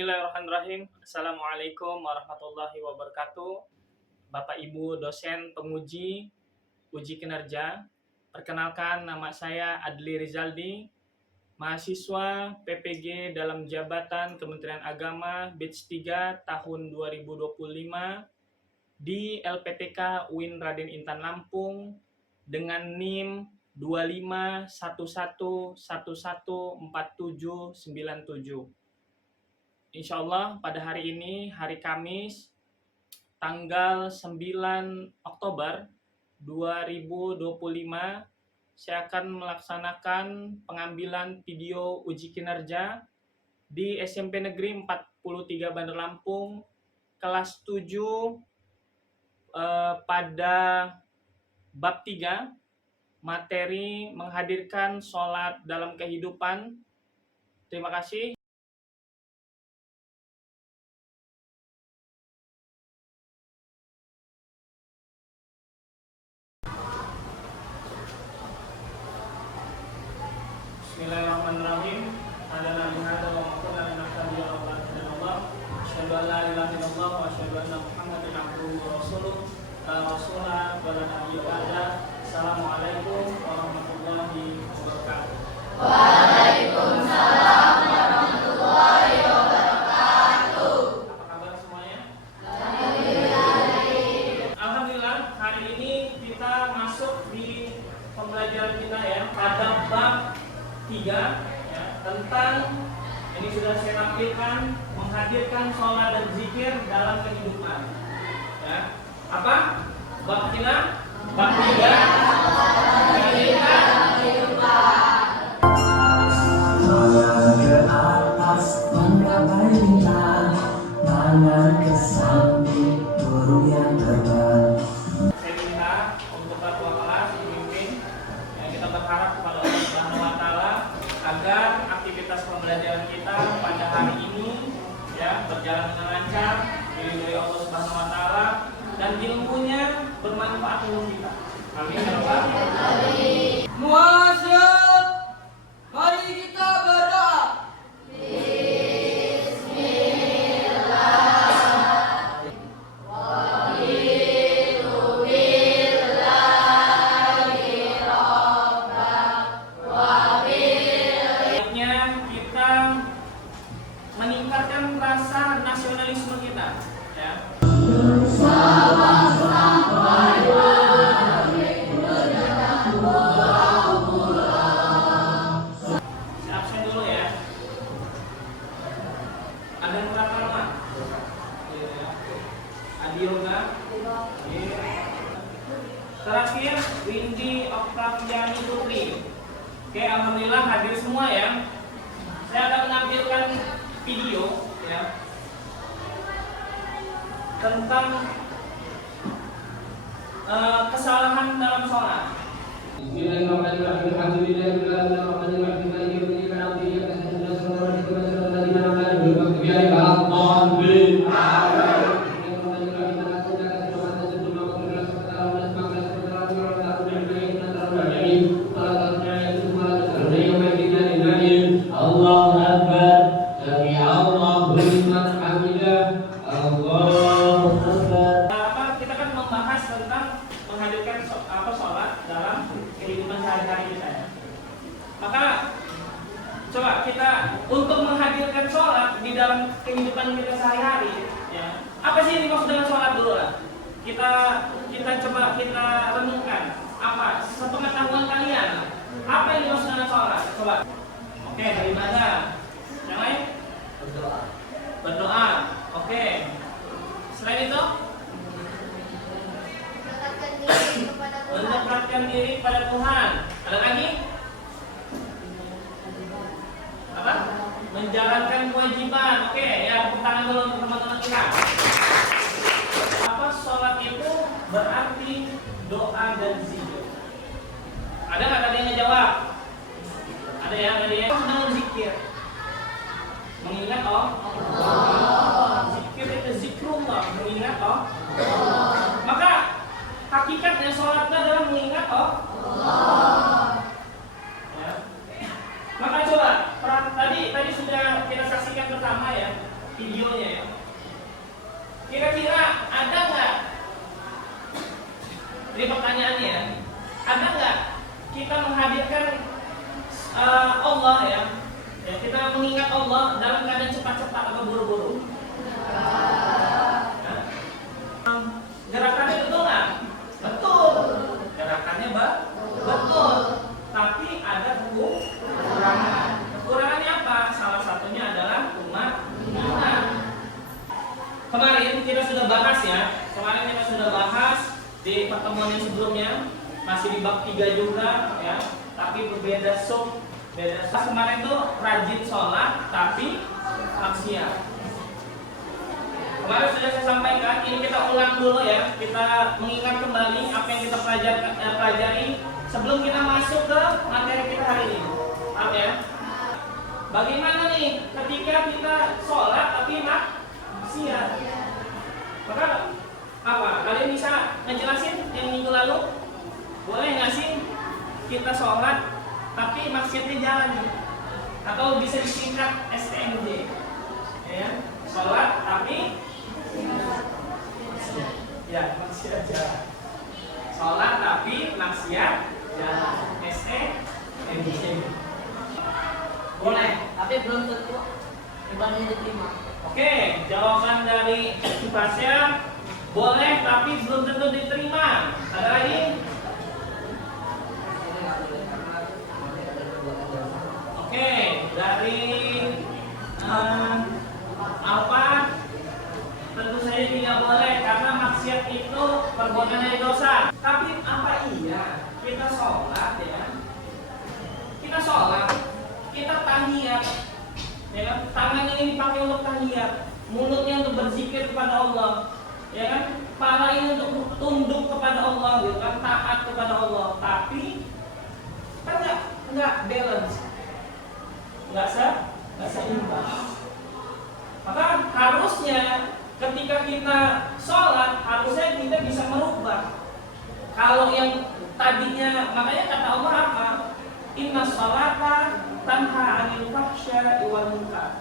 Bismillahirrahmanirrahim. Assalamualaikum warahmatullahi wabarakatuh. Bapak Ibu dosen penguji uji kinerja. Perkenalkan, nama saya Adli Rizaldi, mahasiswa PPG dalam jabatan Kementerian Agama batch 3 tahun 2025 di LPTK UIN Raden Intan Lampung dengan NIM 2511114797. Insya Allah pada hari ini, hari Kamis, tanggal 9 Oktober 2025, saya akan melaksanakan pengambilan video uji kinerja di SMP Negeri 43 Bandar Lampung, kelas 7 pada bab 3, materi menghadirkan sholat dalam kehidupan. Terima kasih. Bismillahirrahmanirrahim. Adalah bihada wa maqula lana tabiya wa Allah. Asyhadu an la ilaha illallah wa asyhadu anna Muhammadan abduhu wa rasuluh. La rasulah wa la nabiyya ba'da. Assalamualaikum warahmatullahi wabarakatuh. Waalaikumsalam warahmatullahi wabarakatuh. Apa kabar semuanya? Alhamdulillah. Alhamdulillah, hari ini kita masuk di pembelajaran kita ya pada bab 3 ya, tentang ini sudah saya tampilkan, menghadirkan sholat dan zikir dalam kehidupan ya. Apa? Bab kita? Bab 3 menghadirkan ke atas menggapai bintang, tangan ke samping burung yang terbang. saya minta untuk ketua kelas pemimpin ya, kita berharap kepada Allah Subhanahu wa taala agar aktivitas pembelajaran kita pada hari ini ya berjalan dengan lancar, diridhoi Allah Subhanahu wa taala dan ilmunya bermanfaat untuk kita. Amin ya rabbal alamin. Muasyid, mari kita berdoa. Baiknya kita meningkatkan rasa nasionalisme kita ya. Saya absen dulu ya. Ada Muratama, Adioga, terakhir Windy Oktaviani Putri. Oke, alhamdulillah hadir semua ya. Saya akan menampilkan video ya tentang kesalahan dalam sholat. Bismillahirrahmanirrahim. Alhamdulillahirabbil alamin. Maliki yaumiddin. Iyyaka na'budu wa iyyaka nasta'in. Ihdinas siratal mustaqim. Allahu akbar. Sami Allahu liman hamidah. Allahu akbar. Kita kan membahas tentang menghadirkan sholat dalam kehidupan sehari-hari kita ya. Maka coba kita untuk menghadirkan sholat di dalam kehidupan kita sehari-hari ya. Apa sih yang dimaksud dengan sholat dulu lah? Kita coba kita renungkan. Apa sepengetahuan kalian? Apa yang dimaksud dengan sholat? Coba. Oke, beribadah. Yang lain? Berdoa. Oke. Selain itu? Mendekatkan diri kepada Tuhan. Ada lagi? Apa? Menjalankan kewajiban. Oke, ya tepuk tangan dulu untuk teman-teman kita. Apa sholat itu berarti doa dan zikir? Ada nggak tadi yang ngejawab? Ada ya tadi ya? Dengan zikir, mengingat Allah. Zikir itu zikrullah, mengingat Allah. Maka hakikatnya sholat itu adalah mengingat Allah. Ya. Maka coba tadi sudah kita saksikan pertama ya. menghadirkan Allah ya, kita mengingat Allah dalam keadaan cepat-cepat atau buru-buru? Gerakannya betul nggak? Betul. Gerakannya betul. Tapi ada kekurangan. Kekurangannya apa? Salah satunya adalah tumanina. Kemarin kita sudah bahas ya. Kemarin kita sudah bahas di pertemuan yang sebelumnya, masih di bab 3 juga ya. Tapi berbeda sub. Kemarin tuh rajin sholat tapi maksiat. Kemarin sudah saya sampaikan, ini kita ulang dulu ya. Kita mengingat kembali apa yang kita pelajari sebelum kita masuk ke materi kita hari ini. Paham ya? Bagaimana nih ketika kita sholat tapi maksiat? Maka apa? Kalian bisa ngejelasin yang minggu lalu? Boleh nggak sih kita sholat tapi maksiatnya jalan? Atau bisa disingkat STMJ ya? Sholat tapi ya maksiat jalan. Sholat tapi maksiat jalan. STMJ. Boleh, tapi belum tentu ibadahnya diterima. Oke, jawaban dari Pasya boleh tapi belum tentu diterima. Ada lagi? Oke, dari apa? Tentu saja tidak boleh karena maksiat itu perbuatan dari dosa. Tapi apa iya kita sholat ya? Kita sholat, kita tahiyat, ya kan? Tangan ini dipakai untuk tahiyat, mulutnya untuk berzikir kepada Allah, ya kan? Kepala ini untuk tunduk kepada Allah, ya kan? Taat kepada Allah. Tapi kan nggak balance, nggak seimbang. Maka harusnya ketika kita sholat harusnya kita bisa merubah. Kalau yang tadinya, makanya kata Allah apa? Inna sholata tanha 'anil fahsya'i wal munkar.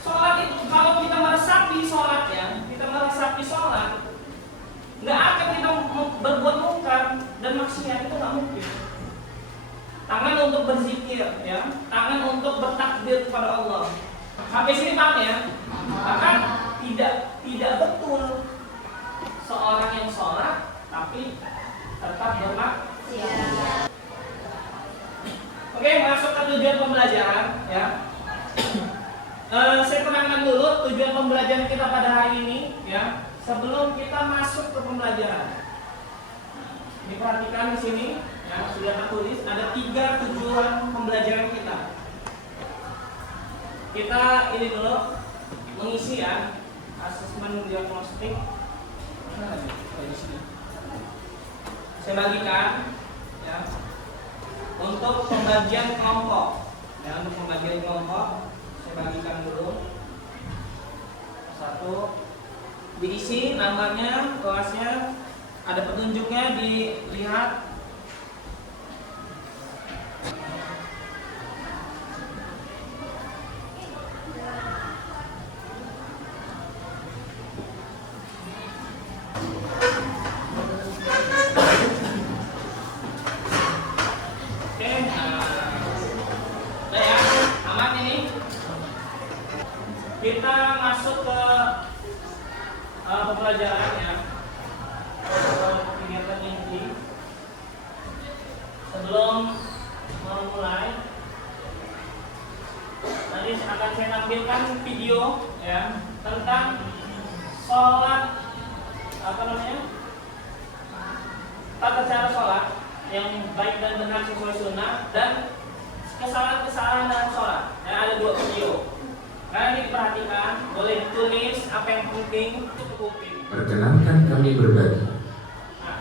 Sholat itu kalau kita meresapi sholatnya, kita meresapi sholat, nggak akan kita berbuat munkar dan maksiat, itu nggak mungkin. Tangan untuk berzikir, ya, tangan untuk bertakbir kepada Allah. Sampai sini paham ya? Maka tidak betul seorang yang sholat tapi tetap bermaksiat. Oke, masuk ke tujuan pembelajaran ya. Saya terangkan dulu tujuan pembelajaran kita pada hari ini ya, sebelum kita masuk ke pembelajaran. Diperhatikan di sini ya, sudah tertulis ada 3 tujuan pembelajaran kita. Kita ini dulu mengisi ya asesmen diagnostik. Saya bagikan ya untuk pembagian kelompok. Ya, untuk pembagian kelompok saya bagikan dulu. 1 diisi namanya, kelasnya, ada petunjuknya, dilihat. Kita masuk ke pembelajaran ya, kegiatan inti. Sebelum memulai, nanti akan saya tampilkan video ya tentang sholat, tata cara sholat yang baik dan benar sesuai sunnah, dan kesalahan-kesalahan dalam sholat. Dan ada 2 video. Karena diperhatikan, boleh tulis apa yang penting, cukupin. Perkenankan kami berbagi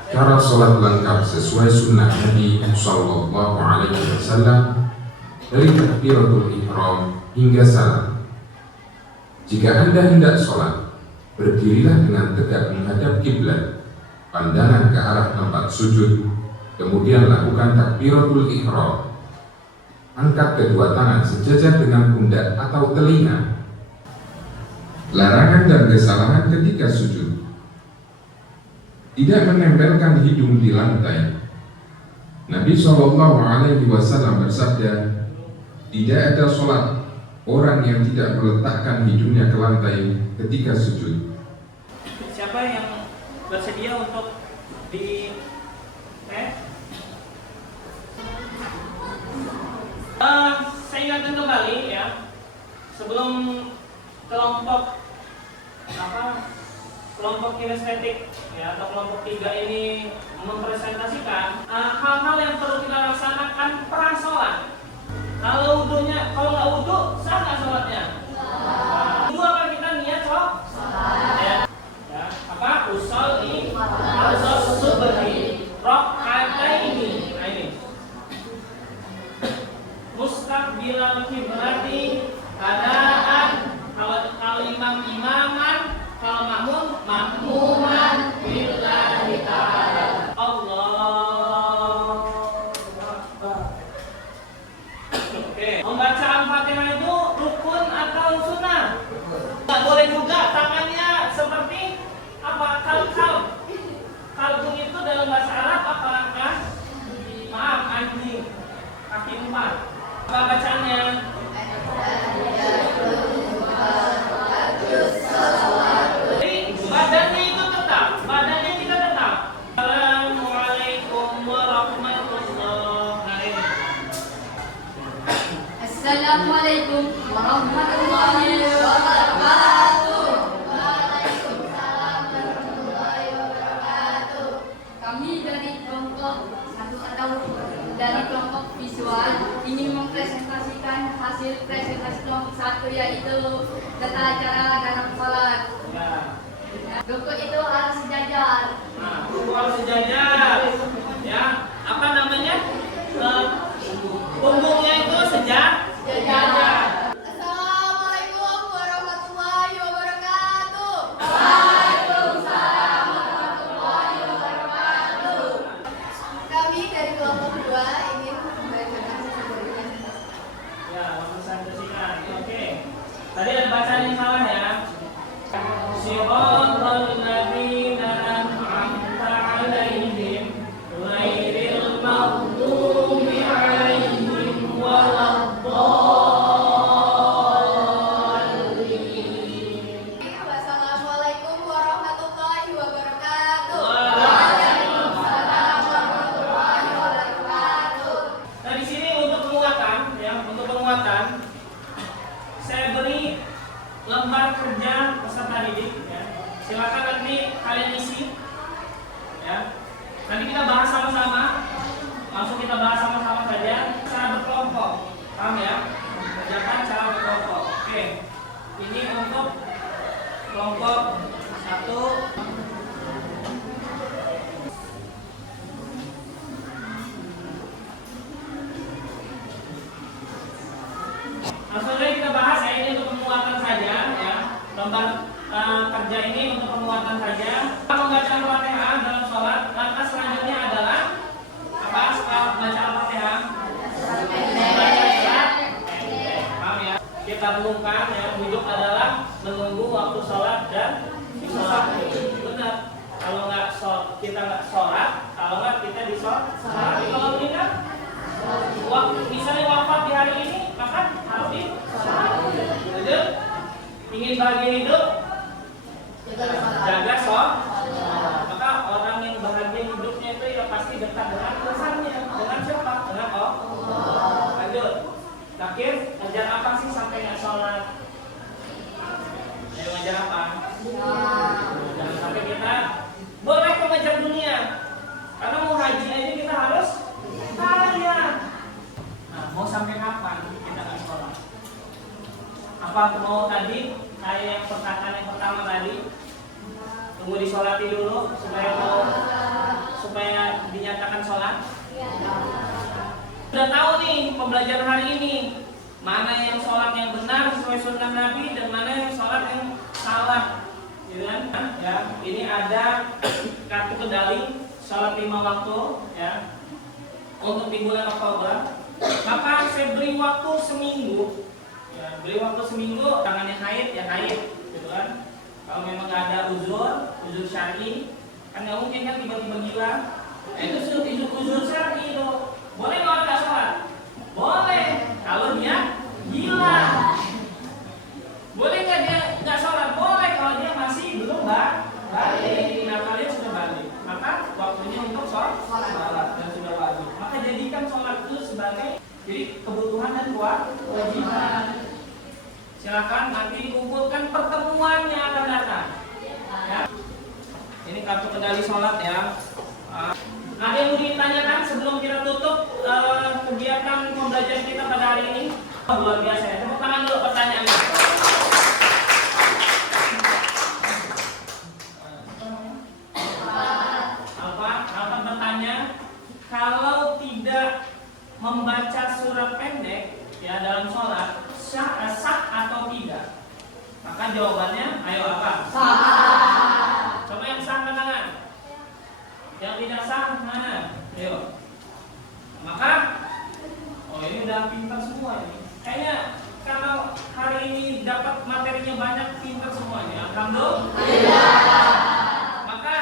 cara sholat lengkap sesuai sunnah Nabi Sallallahu Alaihi Wasallam dari takbiratul ihram hingga salam. Jika Anda hendak sholat, berdirilah dengan tegak menghadap kiblat, pandangan ke arah tempat sujud, kemudian lakukan takbiratul ihram. Angkat kedua tangan sejajar dengan pundak atau telinga. Larangan dan kesalahan ketika sujud: tidak menempelkan hidung di lantai, Nabi Shallallahu Alaihi Wasallam bersabda, tidak ada sholat orang yang tidak meletakkan hidungnya ke lantai ketika sujud. Siapa yang bersedia untuk di saya ingatkan kembali ya, sebelum kelompok kinestetik ya atau kelompok 3 ini mempresentasikan hal-hal yang perlu kita laksanakan pra sholat. Kalau nggak wudhu, sah nggak sholatnya? Wudhu apa kita niat sholat? Ya. Apa? Usolli subhi rakaataini. Nah ini. Mustaqbilal kiblati adaan. Kalau imam imaman, kalau makmum makmuman billahi ta'ala. Allah. Oke, membaca Al-Fatihah itu rukun atau sunnah? Nggak boleh juga tangannya seperti apa? Kalbun itu dalam bahasa Arab apakah? Maaf, anjing kaki 4. Apa bacaannya? Badannya itu tetap, badannya kita tetap. Assalamualaikum warahmatullahi wabarakatuh. Assalamualaikum warahmatullahi wabarakatuh. Waalaikumsalam warahmatullahi wabarakatuh. Kami dari kelompok 1 atau dari kelompok visual ingin mempresentasikan hasil presentasi kelompok 1, yaitu tata cara dalam sholat. Rukuk itu harus sejajar. Nah, rukuk harus sejajar. Ya, apa namanya? Punggungnya itu sejajar. Assalamualaikum warahmatullahi wabarakatuh. Waalaikumsalam warahmatullahi wabarakatuh. Kami dari kelompok 2 ingin membacakan sebagian. Ya, mempresentasikan. Oke. Tadi ada bacaan yang salah ya. Siratal ladzina an'amta 'alaihim ghairil maghdubi 'alaihim waladdallin. Wassalamualaikum warahmatullahi wabarakatuh. Waalaikumsalam warahmatullahi wabarakatuh. Nah, di sini untuk penguatan saya beri lembar kerja peserta didik ya. Silakan nanti kalian isi ya. Nanti kita bahas sama-sama. Langsung kita bahas sama-sama saja cara berkelompok. Paham ya? Kerjakan cara berkelompok. Oke. Ini untuk kelompok 1. Langsung saja kita bahas ya, ini untuk penguatan saja ya. Lembar kerja ini untuk penguatan saja. Membaca Al-Fatihah dalam sholat. Langkah selanjutnya adalah apa? Baca Al-Fatihah. Paham ya? Kita renungkan ya. Wujud adalah menunggu waktu sholat dan sholat. Benar. Kalau kita nggak sholat, kalau nggak kita di sholat. Kalau meninggal, misalnya wafat di hari ini, maka harus di sholat. Ingin bahagia hidup, jaga sholat. Maka orang yang bahagia hidupnya itu ya pasti dekat dengan Tuhannya. Dengan siapa? Dengan Allah. Lanjut. Terakhir, ngajar apa sih sampai nggak sholat? Ayo ngajar apa? Jangan sampai kita boleh mengajar dunia. Karena mau haji aja kita harus kaya. Nah, mau sampai kapan kita nggak sholat? Apa mau tadi kayak yang perkataan yang pertama tadi, tunggu disolati dulu supaya dinyatakan sholat? Sudah tahu nih pembelajaran hari ini mana yang sholat yang benar sesuai sunnah Nabi dan mana yang sholat yang salah, gitu kan? Ya, ini ada kartu kendali sholat 5 waktu ya untuk di bulan Oktober. Maka saya beri waktu seminggu. Ya, beri waktu seminggu, tangannya haid ya haid, gitu kan? Kalau memang nggak ada uzur syar'i, kan nggak mungkin kan tiba-tiba gila. Itu uzur syar'i itu. Boleh nggak orang nggak sholat? Boleh. Kalau dia gila. Boleh nggak dia nggak sholat? Boleh kalau dia masih belum balik. Nah, kalian sudah balik, maka waktunya untuk sholat dan sudah wajib. Maka jadikan sholat itu sebagai jadi kebutuhan dan kewajiban. Silakan nanti dikumpulkan pertemuannya akan datang. Ya. Ini kartu kendali sholat ya. Ada yang mau ditanyakan sebelum kita tutup kegiatan pembelajaran kita pada hari ini? Luar biasa ya. Tepuk tangan dulu pertanyaannya. Alfa bertanya, kalau tidak membaca surat pendek ya dalam sholat sah atau tidak? Maka jawabannya, ayo apa? Sah. Coba yang sah angkat tangan. Yang tidak sah mana? Ayo. Maka, ini udah pintar semua ini. Kayaknya kalau hari ini dapat materinya banyak, pintar semuanya. Alhamdulillah. Maka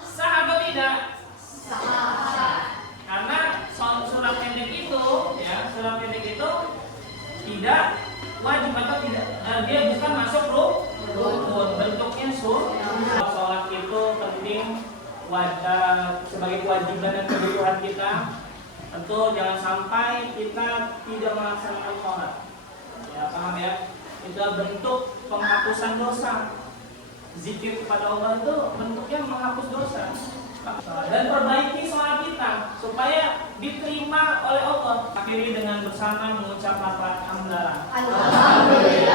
sah atau tidak? Sah. Karena surat pendek itu, ya surat pendek itu tidak wajib atau tidak, dia bukan masuk rukun, bentuknya sunnah. Sholat itu penting sebagai kewajiban dan kebutuhan kita. Tentu jangan sampai kita tidak melaksanakan sholat. Ya paham ya? Itu bentuk penghapusan dosa. Zikir kepada Allah itu bentuknya menghapus dosa. Dan perbaiki sholat kita supaya diterima oleh Allah. Akhiri dengan bersama mengucap lafaz hamdalah. Alhamdulillah.